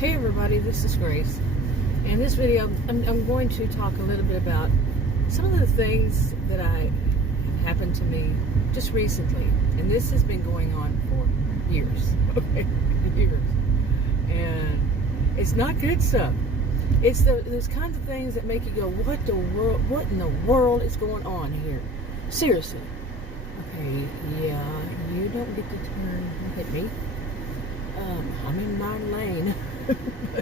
Hey everybody, this is Grace. In this video, I'm going to talk a little bit about some of the things that happened to me just recently. And this has been going on for years, okay, years. And it's not good stuff. It's those kinds of things that make you go, what in the world is going on here? Seriously. Okay, yeah, you don't get to turn and hit me. I'm in my lane,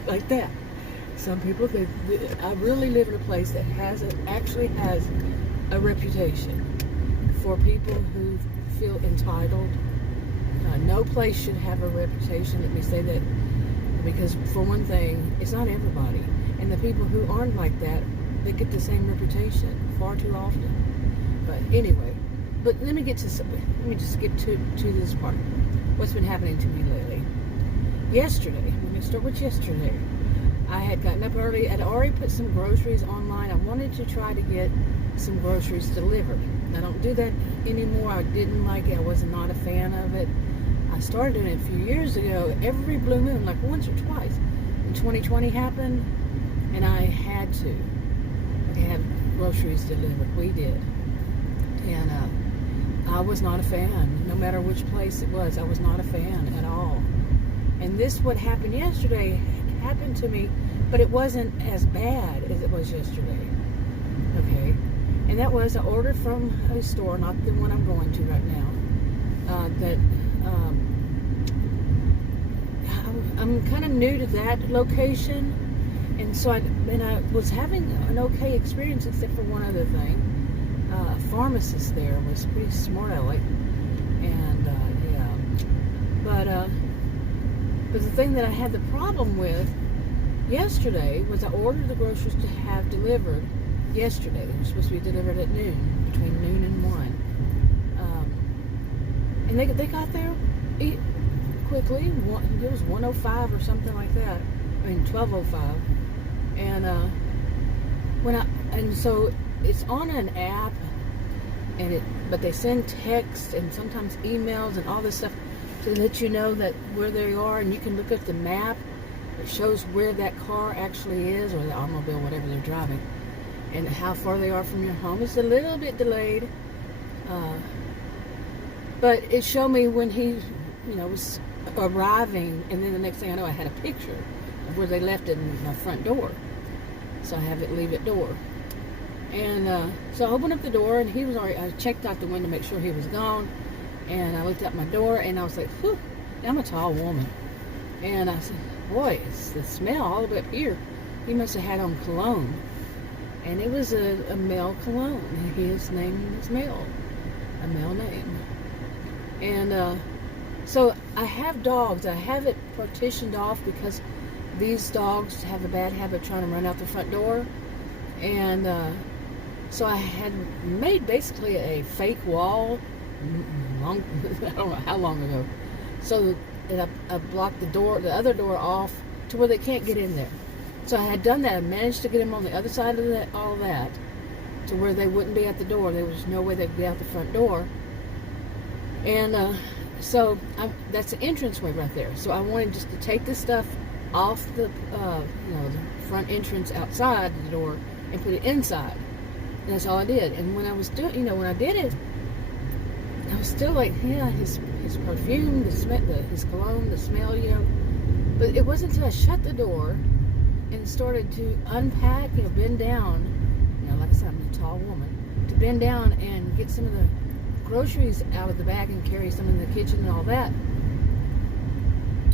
like that. Some people could. I really live in a place that actually has a reputation for people who feel entitled. No place should have a reputation. Let me say that, because for one thing, it's not everybody, and the people who aren't like that, they get the same reputation far too often. But anyway, let me just skip to this part. What's been happening to me lately? Yesterday, let me start with yesterday. I had gotten up early. I'd already put some groceries online. I wanted to try to get some groceries delivered. I don't do that anymore. I didn't like it. I was not a fan of it. I started doing it a few years ago, every blue moon, like once or twice. And 2020 happened, and I had to have groceries delivered. We did. And I was not a fan. No matter which place it was, I was not a fan at all. And this, what happened yesterday, happened to me, but it wasn't as bad as it was yesterday. Okay? And that was, I ordered from a store, not the one I'm going to right now, I'm kind of new to that location, and so I was having an okay experience, except for one other thing. A pharmacist there was pretty smart aleck, and yeah. But the thing that I had the problem with yesterday was I ordered the groceries to have delivered yesterday. They were supposed to be delivered at noon, between noon and 1. And they got there quickly. It was 1:05 or something like that. I mean 12:05. And so it's on an app, but they send text and sometimes emails and all this stuff to let you know that where they are, and you can look at the map. It shows where that car actually is, or the automobile, whatever they're driving, and how far they are from your home. It's a little bit delayed, but it showed me when he, was arriving, and then the next thing I know, I had a picture of where they left it in my front door. So I have it leave at door. And so I opened up the door, and he was already, I checked out the window to make sure he was gone. And I looked out my door, and I was like, whew, I'm a tall woman. And I said, boy, it's the smell all the way up here. He must have had on cologne. And it was a male cologne. His name was male. A male name. And so I have dogs. I have it partitioned off because these dogs have a bad habit of trying to run out the front door. And so I had made basically a fake wall. I don't know how long ago, so that I blocked the other door off to where they can't get in there. So I had done that. I managed to get them on the other side of all that, to where they wouldn't be at the door. There was no way they'd get out the front door. And so that's the entranceway right there. So I wanted just to take this stuff off the front entrance outside the door and put it inside. And that's all I did. And when I was doing, when I did it, I was still like, yeah, his perfume, his cologne, the smell, But it wasn't until I shut the door and started to unpack, bend down, like I said, I'm a tall woman, to bend down and get some of the groceries out of the bag and carry some in the kitchen and all that,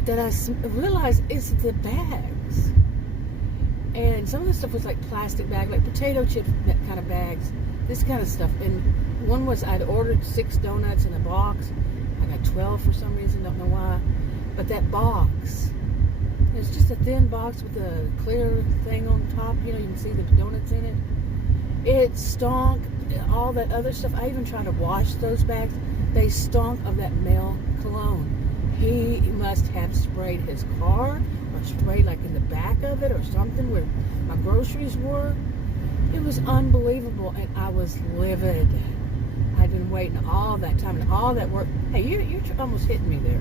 that I realized it's the bags. And some of the stuff was like plastic bag, like potato chip kind of bags, this kind of stuff. And one was, I'd ordered 6 donuts in a box. I got 12 for some reason, don't know why. But that box, it's just a thin box with a clear thing on top. You can see the donuts in it. It stunk, all that other stuff. I even tried to wash those bags. They stunk of that male cologne. He must have sprayed his car, or sprayed like in the back of it, or something where my groceries were. It was unbelievable, and I was livid. I'd been waiting all that time and all that work. Hey, you're almost hitting me there.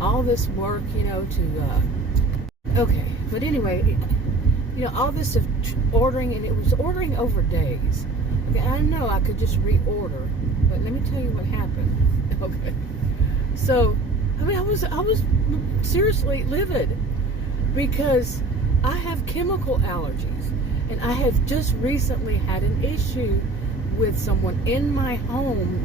All this work, to Okay, but anyway, all this of ordering, and it was ordering over days. Okay, I know I could just reorder, but let me tell you what happened. Okay, so I was seriously livid because I have chemical allergies, and I have just recently had an issue with someone in my home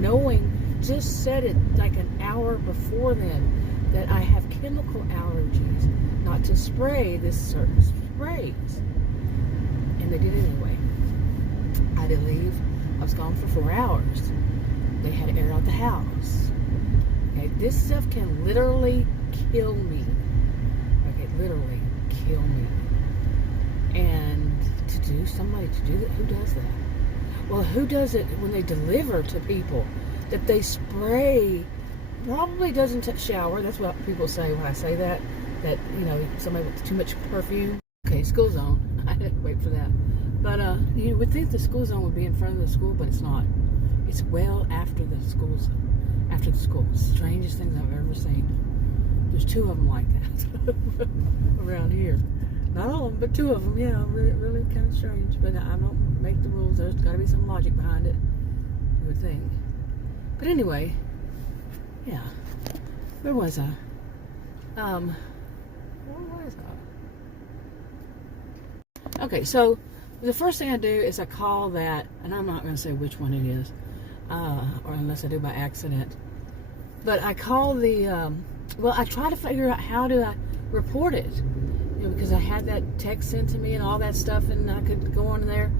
just said it like an hour before then, that I have chemical allergies, not to spray this certain sprays. And they did it anyway. I had to leave. I was gone for 4 hours. They had to air out the house. Okay, this stuff can literally kill me. Okay, literally kill me. And somebody to do that, who does that? Well, who does it when they deliver to people? That they spray, probably doesn't shower. That's what people say when I say that. That, somebody with too much perfume. Okay, school zone. I didn't wait for that. But you would think the school zone would be in front of the school, but it's not. It's well after the school. Strangest things I've ever seen. There's 2 of them like that around here. Not all of them, but 2 of them. Yeah, really kind of strange. But I don't make the rules. There's got to be some logic behind it, you would think. But anyway, yeah. Where was I? Okay, so the first thing I do is I call that, and I'm not going to say which one it is, or unless I do by accident. But I call I try to figure out how do I report it, because I had that text sent to me and all that stuff, and I could go on there,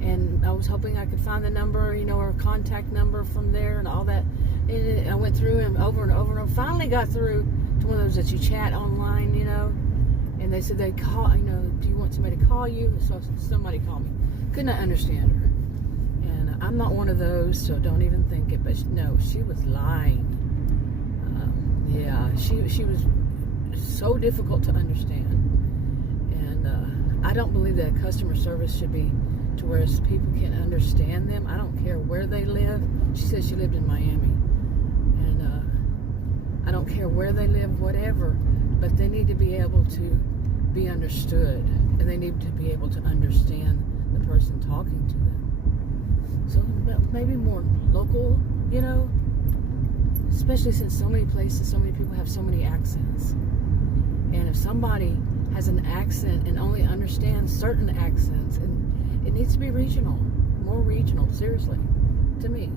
and I was hoping I could find the number, or contact number from there and all that. And I went through and over and over and over. Finally got through to one of those that you chat online, and they said they'd call, do you want somebody to call you? So somebody called me. Could not understand her. And I'm not one of those, so don't even think it. But no, she was lying. She was so difficult to understand. And I don't believe that customer service should be to where people can understand them. I don't care where they live. She said she lived in Miami. And I don't care where they live, whatever. But they need to be able to be understood, and they need to be able to understand the person talking to them. So maybe more local, especially since so many places, so many people have so many accents. And if somebody has an accent and only understands certain accents, and it needs to be regional, more regional, seriously, to me.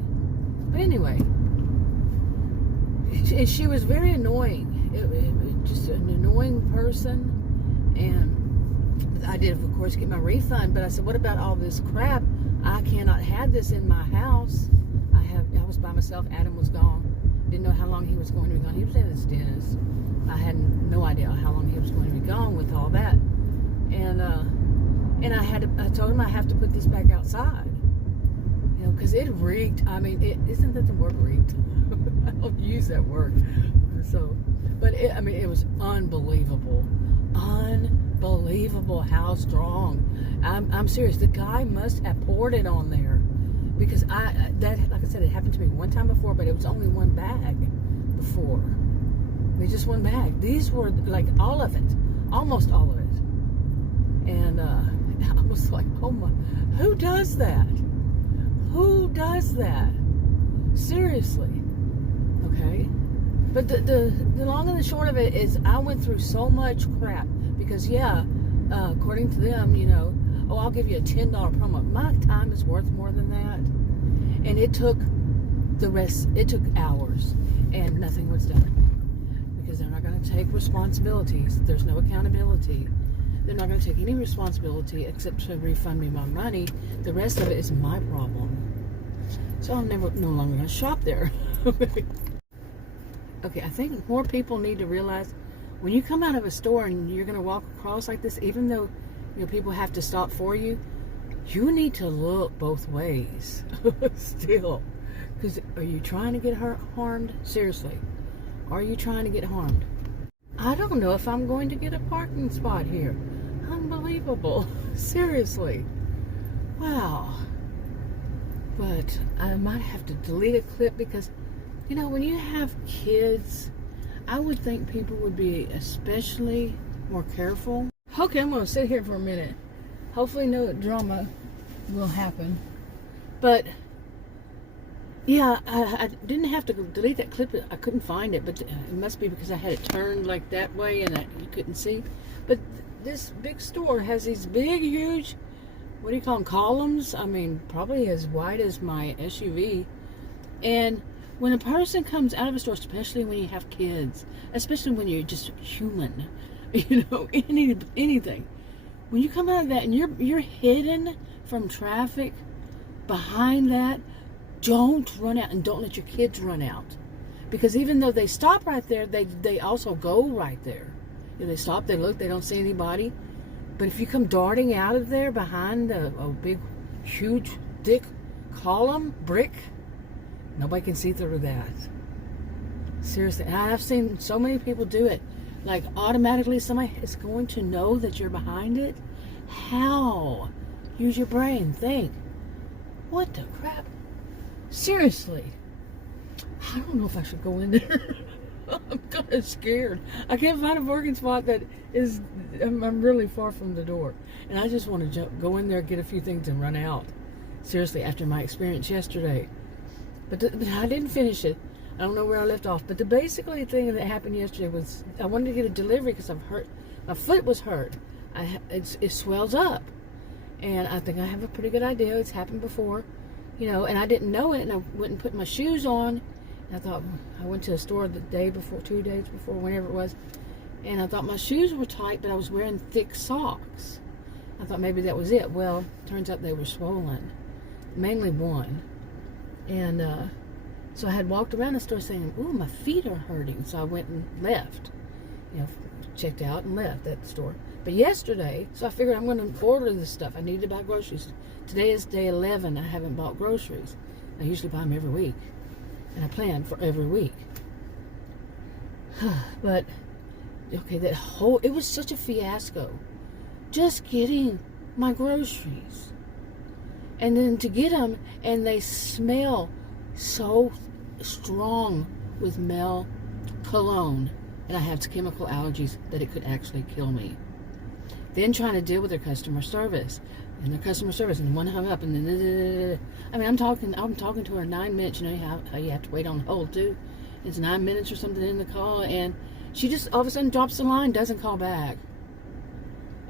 But anyway, she was very annoying. Just an annoying person. And I did, of course, get my refund, but I said, what about all this crap? I cannot have this in my house. I was by myself. Adam was gone. Didn't know how long he was going to be gone. He was at his dentist. I had no idea how long he was going to be gone with all that. And I told him I have to put this back outside. Because it reeked. I mean, isn't that the word reeked? I don't use that word. So, but it was unbelievable. Unbelievable how strong. I'm serious. The guy must have poured it on there, because like I said, it happened to me one time before, but it was only one bag before. I mean, just one bag. These were like all of it, almost all of it. And I was like, oh my, who does that? Who does that? Seriously. Okay. But the long and the short of it is, I went through so much crap because, according to them, I'll give you a $10 promo. My time is worth more than that. And it took hours, and nothing was done, because they're not going to take responsibilities. There's no accountability. They're not going to take any responsibility except to refund me my money. The rest of it is my problem. So I'm no longer going to shop there. Okay, I think more people need to realize, when you come out of a store and you're going to walk across like this, even though people have to stop for you, you need to look both ways still. Because are you trying to get harmed? Seriously, are you trying to get harmed? I don't know if I'm going to get a parking spot here. Unbelievable. Seriously. Wow. But I might have to delete a clip, because when you have kids, I would think people would be especially more careful. Okay, I'm going to sit here for a minute. Hopefully no drama will happen. But, yeah, I didn't have to delete that clip. I couldn't find it, but it must be because I had it turned like that way and you couldn't see. But this big store has these big, huge, what do you call them, columns? I mean, probably as wide as my SUV. And when a person comes out of a store, especially when you have kids, especially when you're just human, anything. When you come out of that and you're hidden from traffic behind that, don't run out, and don't let your kids run out. Because even though they stop right there, they also go right there. They stop, they look, they don't see anybody. But if you come darting out of there behind a big, huge, thick column, brick, nobody can see through that. Seriously. And I've seen so many people do it. Like, automatically somebody is going to know that you're behind it. How? Use your brain. Think. What the crap? Seriously. I don't know if I should go in there. I'm kind of scared. I can't find a parking spot that is... I'm really far from the door. And I just want to go in there, get a few things, and run out. Seriously, after my experience yesterday. But I didn't finish it. I don't know where I left off. But the basically thing that happened yesterday was I wanted to get a delivery because I'm hurt. My foot was hurt. It swells up. And I think I have a pretty good idea. It's happened before. And I didn't know it. And I went and put my shoes on. And I thought, I went to a store the day before, 2 days before, whenever it was. And I thought my shoes were tight, but I was wearing thick socks. I thought maybe that was it. Well, turns out they were swollen. Mainly one. And so I had walked around the store saying, ooh, my feet are hurting. So I went and left. Checked out and left that store. But yesterday, so I figured I'm going to order this stuff. I needed to buy groceries. Today is day 11. I haven't bought groceries. I usually buy them every week. And I plan for every week. But, okay, it was such a fiasco. Just getting my groceries. And then to get them, and they smell so strong with male cologne. And I have chemical allergies that it could actually kill me. Then trying to deal with their customer service. And their customer service, and one hung up, and then, I mean, I'm talking to her 9 minutes. You know how you have to wait on hold too. It's 9 minutes or something in the call, and she just all of a sudden drops the line, doesn't call back.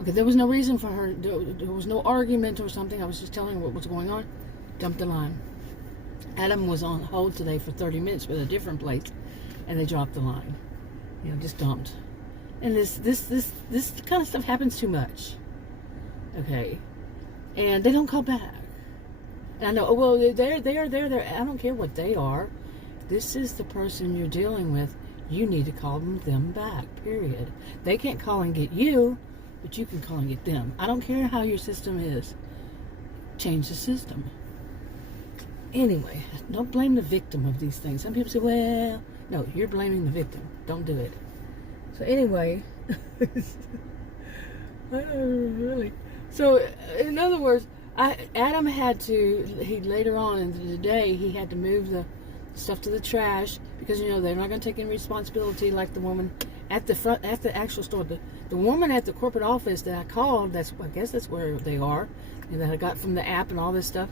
Okay, there was no reason for her. There was no argument or something. I was just telling her what was going on. Dumped the line. Adam was on hold today for 30 minutes with a different place, and they dropped the line. Just dumped. And this kind of stuff happens too much. Okay. And they don't call back. And I know, oh, well, they're. I don't care what they are. This is the person you're dealing with. You need to call them back, period. They can't call and get you, but you can call and get them. I don't care how your system is. Change the system. Anyway, don't blame the victim of these things. Some people say, well, no, you're blaming the victim. Don't do it. So anyway, really. So in other words, Adam had to. Later on in the day, he had to move the stuff to the trash because they're not going to take any responsibility like the woman at the actual store. The woman at the corporate office that I called. I guess that's where they are. That I got from the app and all this stuff.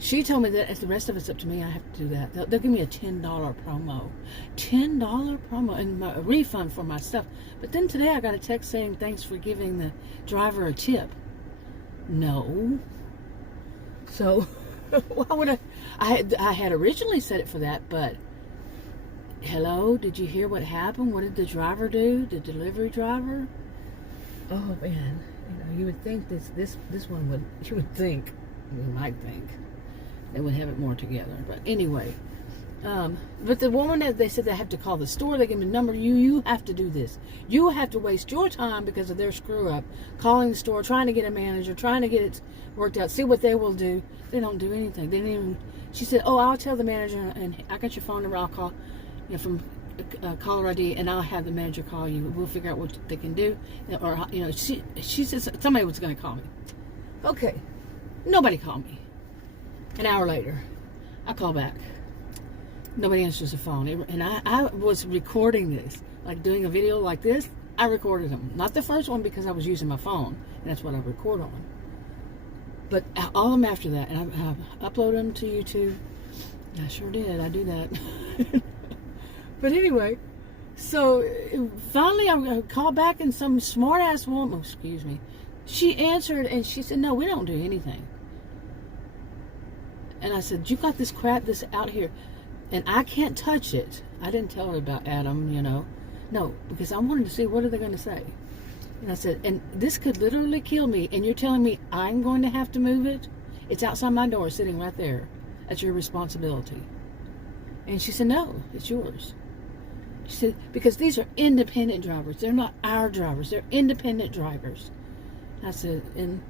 She told me that if the rest of it's up to me, I have to do that. They'll give me a $10 promo. $10 promo and a refund for my stuff. But then today I got a text saying, thanks for giving the driver a tip. No. So, why would I had originally set it for that, but hello, did you hear what happened? What did the driver do? The delivery driver? Oh, man. You would think this one would, you might think they would have it more together. But anyway, but the woman that they said they have to call the store, they gave me the number. You have to do this. You have to waste your time because of their screw up, calling the store, trying to get a manager, trying to get it worked out, see what they will do. They don't do anything. They didn't even. She said, "Oh, I'll tell the manager, and I got your phone number. I'll call, from caller ID, and I'll have the manager call you. We'll figure out what they can do." Or she said somebody was going to call me. Okay, nobody called me. An hour later, I call back. Nobody answers the phone. And I was recording this, like doing a video like this, I recorded them. Not the first one because I was using my phone, and that's what I record on. But all of them after that, and I upload them to YouTube. I sure did. I do that. But anyway, so finally I called back, and some smart-ass woman, excuse me, she answered, and she said, no, we don't do anything. And I said, you got this crap this out here, and I can't touch it. I didn't tell her about Adam, you know. No, because I wanted to see what are they going to say. And I said, and this could literally kill me, and you're telling me I'm going to have to move it? It's outside my door, sitting right there. That's your responsibility. And she said, no, it's yours. She said, because these are independent drivers. They're not our drivers. They're independent drivers. I said, and,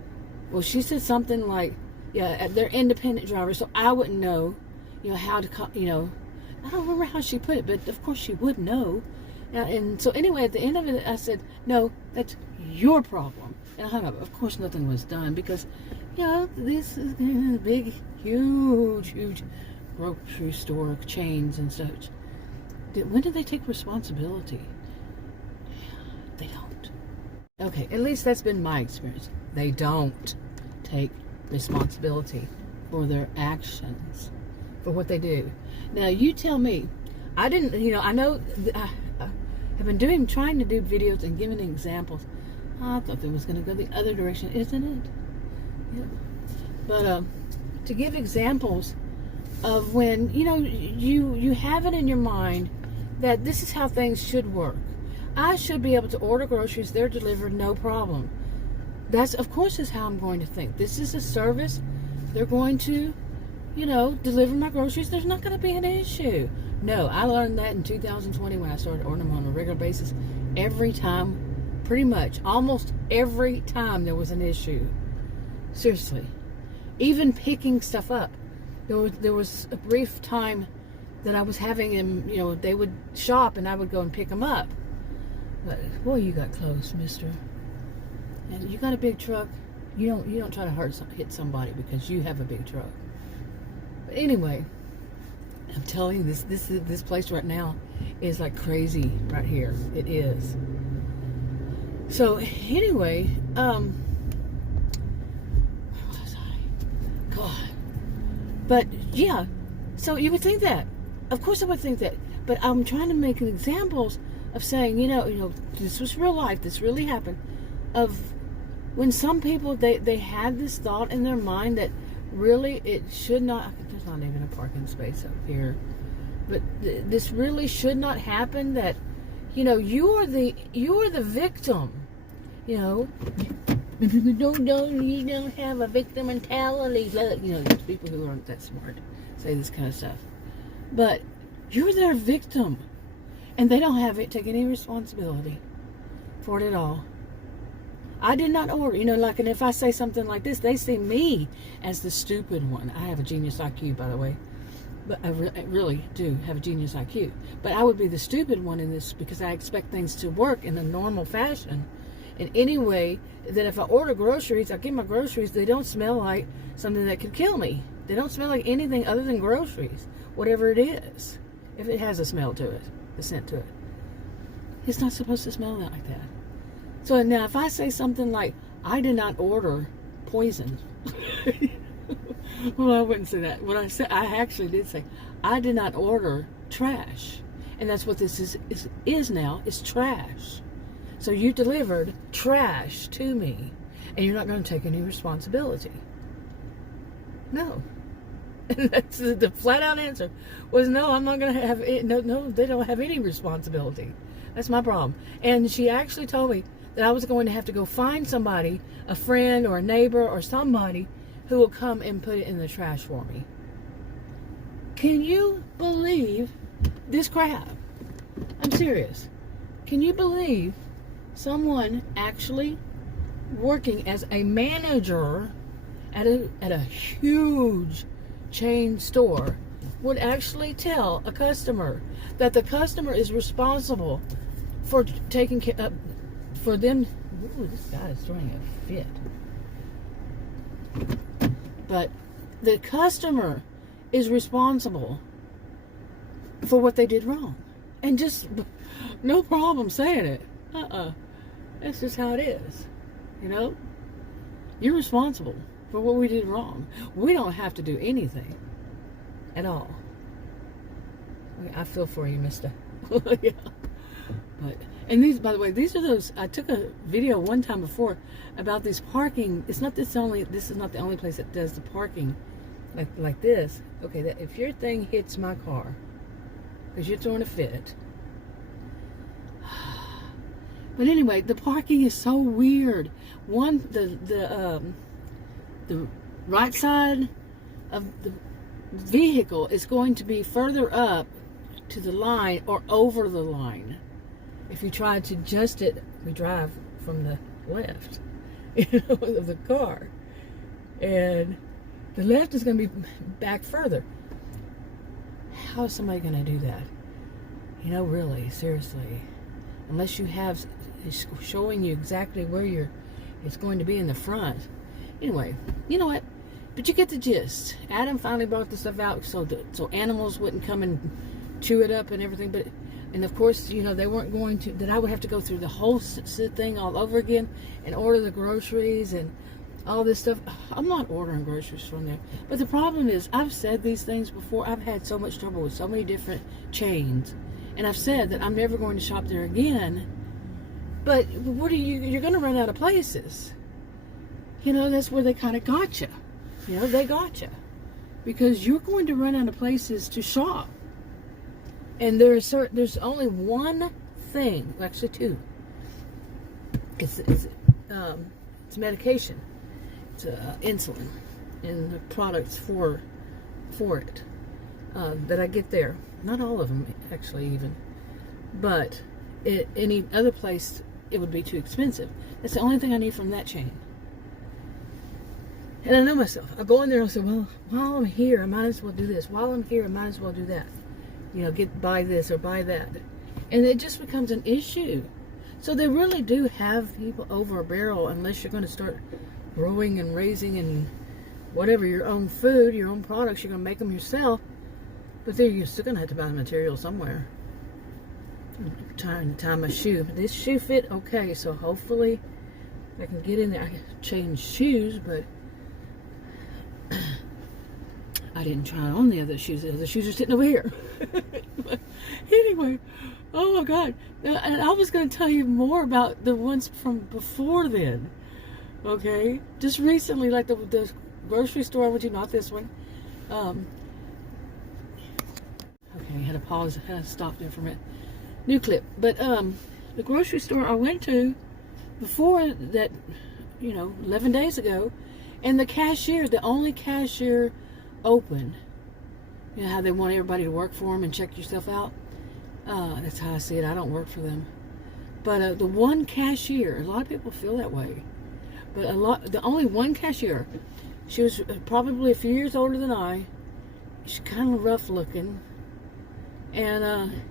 well, she said something like, yeah, they're independent drivers, so I wouldn't know, you know, how to, you know, I don't remember how she put it, but of course she would know. And so anyway, at the end of it, I said, no, that's your problem. And I hung up. Of course, nothing was done because, you know, this is big, huge grocery store chains and such. When do they take responsibility? They don't. Okay, at least that's been my experience. They don't take responsibility for their actions, for what they do. Now, you tell me. I didn't, you know, I know I have been trying to do videos and giving examples. I thought it was going to go the other direction, isn't it? Yeah. But to give examples of when, you know, you have it in your mind that this is how things should work. I should be able to order groceries, they're delivered, no problem. That's, of course, is how I'm going to think. This is a service. They're going to, you know, deliver my groceries. There's not going to be an issue. No, I learned that in 2020 when I started ordering them on a regular basis. Every time, pretty much, almost every time there was an issue. Seriously. Even picking stuff up. There was a brief time that I was having them, you know, they would shop and I would go and pick them up. But, boy, you got close, mister. And you got a big truck. You don't try to hit somebody because you have a big truck. But anyway, I'm telling you, this place right now is like crazy right here. It is. So anyway, where was I? God. But yeah, so you would think that. Of course I would think that. But I'm trying to make examples of saying, you know, this was real life. This really happened. Of when some people, they had this thought in their mind that really it should not, there's not even a parking space up here, but this really should not happen, that, you know, you are the victim, you know. You don't have a victim mentality. You know, there's people who aren't that smart say this kind of stuff. But you're their victim. And they don't take any responsibility for it at all. I did not order, you know, like, and if I say something like this, they see me as the stupid one. I have a genius IQ, by the way. But I really do have a genius IQ. But I would be the stupid one in this because I expect things to work in a normal fashion. In any way that if I order groceries, I get my groceries, they don't smell like something that could kill me. They don't smell like anything other than groceries, whatever it is. If it has a smell to it, a scent to it. It's not supposed to smell like that. So now if I say something like, I did not order poison. Well, I wouldn't say that. What I said, I actually did say, I did not order trash. And that's what this is now, is trash. So you delivered trash to me, and you're not going to take any responsibility. No. And that's the flat out answer was, no, I'm not going to have it. No, they don't have any responsibility. That's my problem. And she actually told me that I was going to have to go find somebody, a friend or a neighbor or somebody, who will come and put it in the trash for me. Can you believe this crap? I'm serious. Can you believe someone actually working as a manager at a huge chain store would actually tell a customer that the customer is responsible for taking care for them? Ooh, this guy is throwing a fit. But the customer is responsible for what they did wrong, and just no problem saying it. That's just how it is. You know? You're responsible for what we did wrong. We don't have to do anything at all. I feel for you, mister. Yeah. And these, by the way, these are those, I took a video one time before about these parking. This is not the only place that does the parking like this. Okay, that if your thing hits my car, because you're throwing a fit. But anyway, the parking is so weird. The right side of the vehicle is going to be further up to the line or over the line. If you try to adjust it, we drive from the left, of the car, and the left is going to be back further. How is somebody going to do that? Really, seriously, unless you have it's showing you exactly where it's going to be in the front. Anyway, you know what? But you get the gist. Adam finally brought the stuff out so animals wouldn't come and chew it up and everything. And of course, they weren't going to, that I would have to go through the whole thing all over again and order the groceries and all this stuff. I'm not ordering groceries from there. But the problem is, I've said these things before. I've had so much trouble with so many different chains. And I've said that I'm never going to shop there again. But you're going to run out of places. That's where they kind of got you. They got you. Because you're going to run out of places to shop. And there's only one thing, actually two. It's medication. It's insulin and the products for it that I get there. Not all of them, actually, even. But any other place, it would be too expensive. That's the only thing I need from that chain. And I know myself. I go in there and I say, well, while I'm here, I might as well do this. While I'm here, I might as well do that. Buy this or buy that. And it just becomes an issue. So they really do have people over a barrel unless you're going to start growing and raising and whatever, your own food, your own products. You're going to make them yourself. But then you're still going to have to buy the material somewhere. I'm trying to tie my shoe. This shoe fit okay, so hopefully I can get in there. I can change shoes, but I didn't try on the other shoes. The other shoes are sitting over here. But anyway, oh my God. And I was going to tell you more about the ones from before then. Okay? Just recently, like the grocery store I went to, not this one. Okay, I had to pause. I had to stop there for a minute. New clip. But the grocery store I went to before that, 11 days ago, and the only cashier open. How they want everybody to work for them and check yourself out. That's how I see it. I don't work for them. But the one cashier, a lot of people feel that way. But the only one cashier, she was probably a few years older than I. She's kind of rough looking. And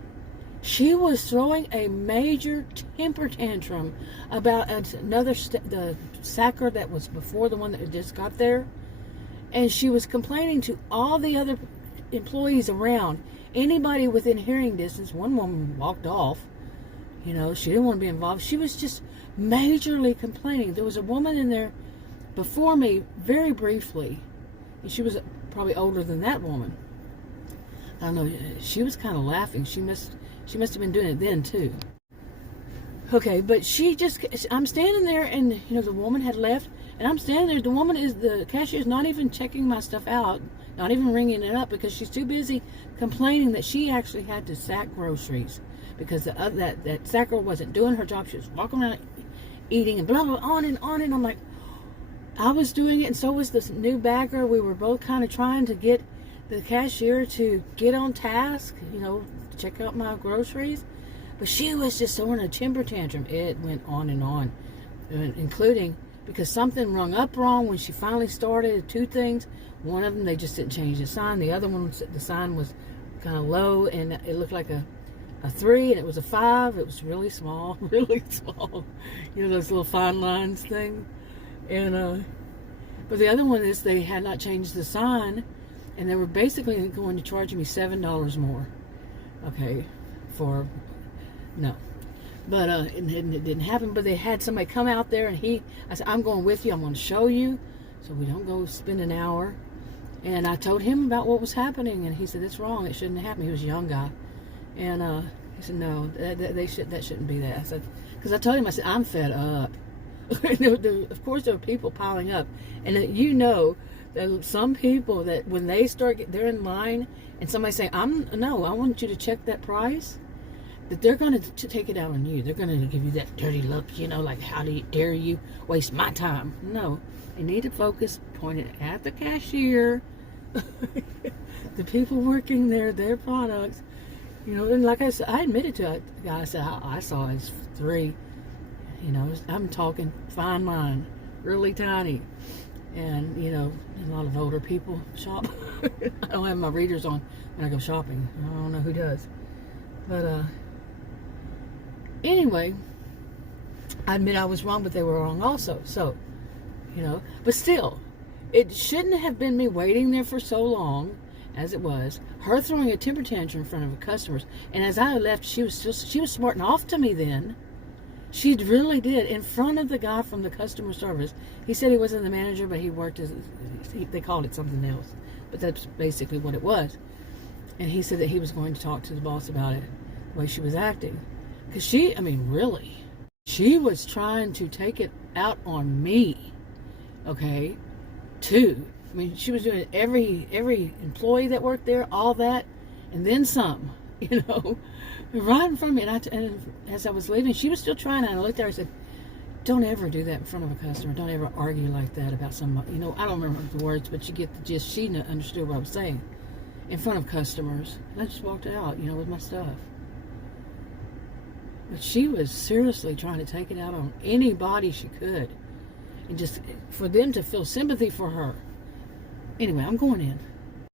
she was throwing a major temper tantrum about the sacker that was before the one that just got there. And she was complaining to all the other employees around, anybody within hearing distance. One woman walked off. She didn't want to be involved. She was just majorly complaining. There was a woman in there before me, very briefly, and she was probably older than that woman. I don't know. She was kind of laughing. She must have been doing it then too. Okay, but I'm standing there, and the woman had left, and I'm standing there. The cashier's not even checking my stuff out, not even ringing it up, because she's too busy complaining that she actually had to sack groceries because that sacker wasn't doing her job. She was walking around eating and blah blah, on and on. And I'm like, I was doing it, and so was this new bagger. We were both kind of trying to get the cashier to get on task, check out my groceries. But she was just throwing a temper tantrum. It went on and on, including because something rung up wrong when she finally started. Two things. One of them, they just didn't change the sign. The other one, the sign was kind of low, and it looked like a 3, and it was a 5. It was really small, really small. Those little fine lines thing. And but the other one is they had not changed the sign, and they were basically going to charge me $7 more. Okay, no. But it didn't happen. But they had somebody come out there, and I said, I'm going with you. I'm going to show you, so we don't go spend an hour. And I told him about what was happening, and he said, it's wrong. It shouldn't happen. He was a young guy. And he said, no, that shouldn't be that. I said, because I told him, I said, I'm fed up. Of course, there are people piling up. And that some people that when they they're in line, and somebody say, I want you to check that price, that they're going to take it out on you. They're going to give you that dirty look, like, how dare you waste my time? No, they need to focus, point it at the cashier, the people working there, their products, and like I said, I admitted to it. The guy, I said, I saw his 3, I'm talking fine line, really tiny, and, a lot of older people shop. I don't have my readers on when I go shopping. I don't know who does. But, anyway, I admit I was wrong, but they were wrong also. So, but still, it shouldn't have been me waiting there for so long, as it was. Her throwing a temper tantrum in front of her customers, and as I left, she was smarting off to me. Then, she really did, in front of the guy from the customer service. He said he wasn't the manager, but he worked they called it something else, but that's basically what it was. And he said that he was going to talk to the boss about it, the way she was acting. Because really, she was trying to take it out on me, okay, too. She was doing every employee that worked there, all that, and then some, right in front of me. And as I was leaving, she was still trying, and I looked at her and said, don't ever do that in front of a customer. Don't ever argue like that about somebody. I don't remember the words, but you get the gist. She understood what I was saying. In front of customers. And I just walked out, with my stuff. But she was seriously trying to take it out on anybody she could. And just for them to feel sympathy for her. Anyway, I'm going in.